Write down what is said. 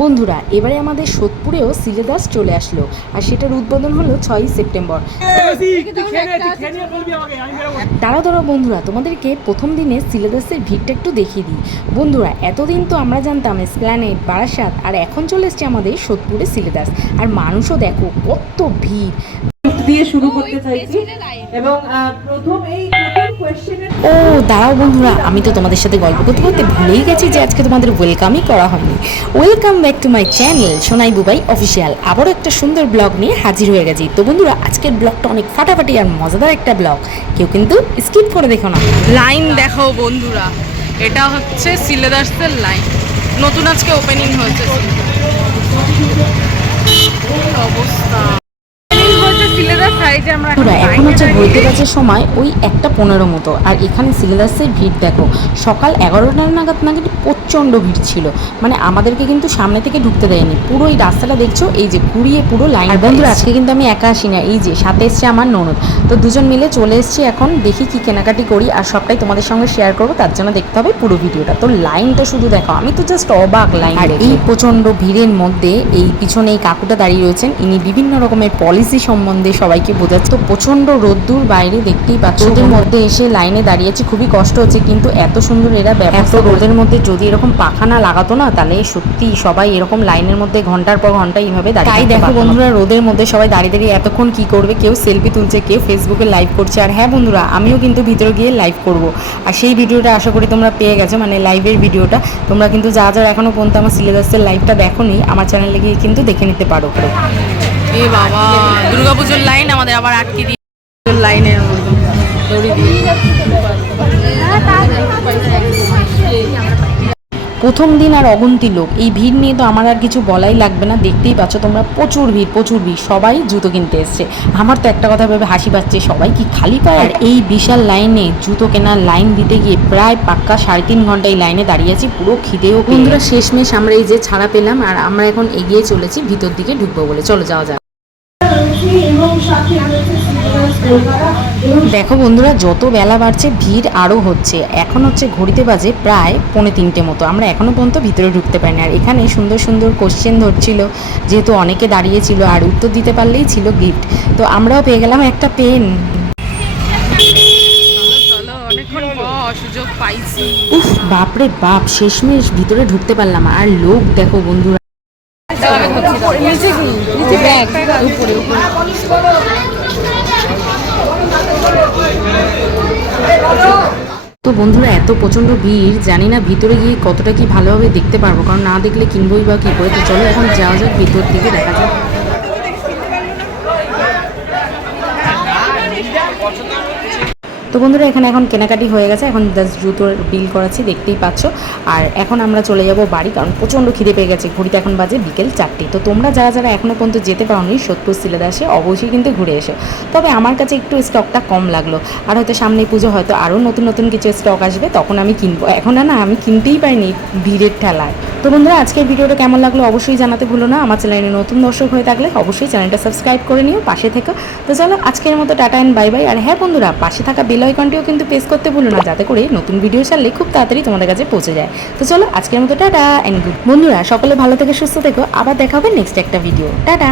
বন্ধুরা, এবারে আমাদের সোদপুরেও সিলেদাস চলে আসলো আর সেটার উদ্বোধন হলো ছয়ই সেপ্টেম্বর। দাঁড়া দাঁড়া বন্ধুরা, তোমাদেরকে প্রথম দিনে সিলেবাসের ভিড়টা একটু দেখিয়ে দিই। বন্ধুরা, এতদিন তো আমরা জানতাম স্প্ল্যানেট বারাসাত, আর এখন চলে এসছে আমাদের সোদপুরে সিলেদাস আর মানুষও দেখো, কত ভিড়। দিয়ে শুরু করতে চাইছি। এবং প্রথম এই ও, দাঁড়াও বন্ধুরা, আমি তো তোমাদের সাথে গল্প করতে করতে ভুলেই গেছি যে আজকে তোমাদের ওয়েলকামই করা হয়নি। Welcome back to my channel Sonai Bubai official আবারও একটা সুন্দর ব্লগ নিয়ে হাজির হয়ে গেছি। তো বন্ধুরা, আজকের ব্লগটা অনেক ফাটাফাটি আর মজাদার একটা ব্লগ কেউ কিন্তু স্কিপ করে দেখো না। লাইন দেখো বন্ধুরা, এটা হচ্ছে সিলেদার্সের লাইন নতুন আজকে ওপেনিং হয়েছে। অবস্থা। এখন হচ্ছে ঘুরতে বাজে সময় ওই একটা পনেরো মতো আর এখানে সিলেবাসের ভিড় দেখো। সকাল এগারোটার নাগাদ নাগাদ প্রচণ্ড ভিড় ছিল। মানে আমাদেরকে কিন্তু সামনে থেকে ঢুকতে দেয়নি। পুরো এই রাস্তাটা দেখছ এই যে ঘুরিয়ে পুরো লাইন আর বন্ধুরা আজকে কিন্তু আমি একা আসি না এই যে সাথে এসছে আমার ননদ। তো দুজন মিলে চলে এসেছি এখন দেখি কি কেনাকাটি করি আর সবটাই তোমাদের সঙ্গে শেয়ার করব তার জন্য দেখতে হবে পুরো ভিডিওটা। তো লাইনটা শুধু দেখো আমি তো জাস্ট অবাক লাইন আর এই প্রচণ্ড ভিড়ের মধ্যে এই পিছনে এই কাকুটা দাঁড়িয়ে রয়েছেন ইনি বিভিন্ন রকমের পলিসি সম্বন্ধে সবাইকে বোঝাচ্ছে। তো প্রচণ্ড রোদ্দুর বাইরে দেখতেই পাচ্ছ। ওদের মধ্যে এসে লাইনে দাঁড়িয়েছি। খুবই কষ্ট হচ্ছে কিন্তু এত সুন্দর এরা ব্যবস্থা রোদের মধ্যে যদি এরকম পাখা না লাগাতো না তাহলে সত্যি সবাই এরকম লাইনের মধ্যে ঘণ্টার পর ঘণ্টা এইভাবে দাঁড়িয়ে তাই দেখো বন্ধুরা রোদের মধ্যে সবাই দাঁড়িয়ে দাঁড়িয়ে এতক্ষণ কি করবে? কেউ সেলফি তুলছে কেউ ফেসবুকে লাইভ করছে। আর হ্যাঁ বন্ধুরা আমিও কিন্তু ভিতরে গিয়ে লাইভ করব। আর সেই ভিডিওটা আশা করি তোমরা পেয়ে গেছো মানে লাইভের ভিডিওটা। তোমরা কিন্তু যা যা এখনও পর্যন্ত আমার সিলেবাসের লাইভটা দেখোনি আমার চ্যানেলে গিয়ে কিন্তু দেখে নিতে পারো। এ বাবা দুর্গাপুজোর লাইন আমাদের আবার আটকে দিয়ে লাইনের মধ্যে দিয়ে। প্রথম দিন আর অগুন্তি লোক। এই ভিড় নিয়ে তো আমার আর কিছু বলাই লাগবে না। দেখতেই পাচ্ছ তোমরা প্রচুর ভিড় প্রচুর ভিড়। সবাই জুতো কিনতে এসছে। আমার তো একটা কথা ভেবে হাসি পাচ্ছে। সবাই কি খালি পায়? আর এই বিশাল লাইনে জুতো কেনার লাইন দিতে গিয়ে প্রায় পাক্কা সাড়ে তিন ঘণ্টা এই লাইনে দাঁড়িয়ে আছি। পুরো খিদেও বন্ধুরা শেষমেশ আমরা এই যে ছাড়া পেলাম আর আমরা এখন এগিয়ে চলেছি ভিতর দিকে ঢুকবো বলে। চলো যাওয়া যাক। দেখো বন্ধুরা যত বেলা বাড়ছে ভিড় আরও হচ্ছে। এখন হচ্ছে ঘড়িতে বাজে প্রায় পৌনে তিনটে মতো। আমরা এখনও পর্যন্ত ভিতরে ঢুকতে পারিনি। আর এখানে সুন্দর সুন্দর কোশ্চেন ধরছিল যেহেতু অনেকে দাঁড়িয়েছিল আর উত্তর দিতে পারলেই ছিল গিফট তো আমরাও পেয়ে গেলাম একটা পেন উফ বাপরে বাপ শেষমেশ ভিতরে ঢুকতে পারলাম। আর লোক দেখো বন্ধুরা। তো বন্ধুরা, এত প্রচণ্ড ভিড়, জানি না ভিতরে গিয়ে কতটা কি ভালোভাবে দেখতে পারব, কারণ না দেখলে কিনবই বা কি করে। তো চলো এখন যাওয়া যাক, ভিতর থেকে দেখা যাক। তো বন্ধুরা, এখানে এখন কেনাকাটি হয়ে গেছে। এখন জাস্ট জুতোর বিল করাচ্ছি, দেখতেই পাচ্ছ। আর এখন আমরা চলে যাব বাড়ি, কারণ প্রচণ্ড খিদে পেয়ে গেছে। ঘুরিতে এখন বাজে বিকেল চারটে। তো তোমরা যারা যারা এখনও পর্যন্ত যেতে পারোনি সোদপুর সিলেদাসে অবশ্যই কিন্তু ঘুরে এসো। তবে আমার কাছে একটু স্টকটা কম লাগল। আর হয়তো সামনে পুজো, হয়তো আরও নতুন নতুন কিছু স্টক আসবে, তখন আমি কিনবো। এখন না, আমি কিনতেই পারিনি ভিড়ের ঠেলায়। তো বন্ধুরা, আজকের ভিডিওটা কেমন লাগল অবশ্যই জানাতে ভুলো না। আমার চ্যানেলে নতুন দর্শক হয়ে থাকলে অবশ্যই চ্যানেলটা সাবস্ক্রাইব করে নিও, পাশে থেকো। তো চলো, আজকের মতো টাটা অ্যান্ড বাই বাই আর হ্যাঁ বন্ধুরা, পাশে থাকা বেল আইকনটিও কিন্তু প্রেস করতে ভুলো না, যাতে করে নতুন ভিডিও ছাড়লে খুব তাড়াতাড়ি তোমাদের কাছে পৌঁছে যায়। তো চলো, আজকের মতো টাটা অ্যান্ড গুড বন্ধুরা, সকলে ভালো থেকে সুস্থ থেকো। আবার দেখা হবে নেক্সট একটা ভিডিও টাটা।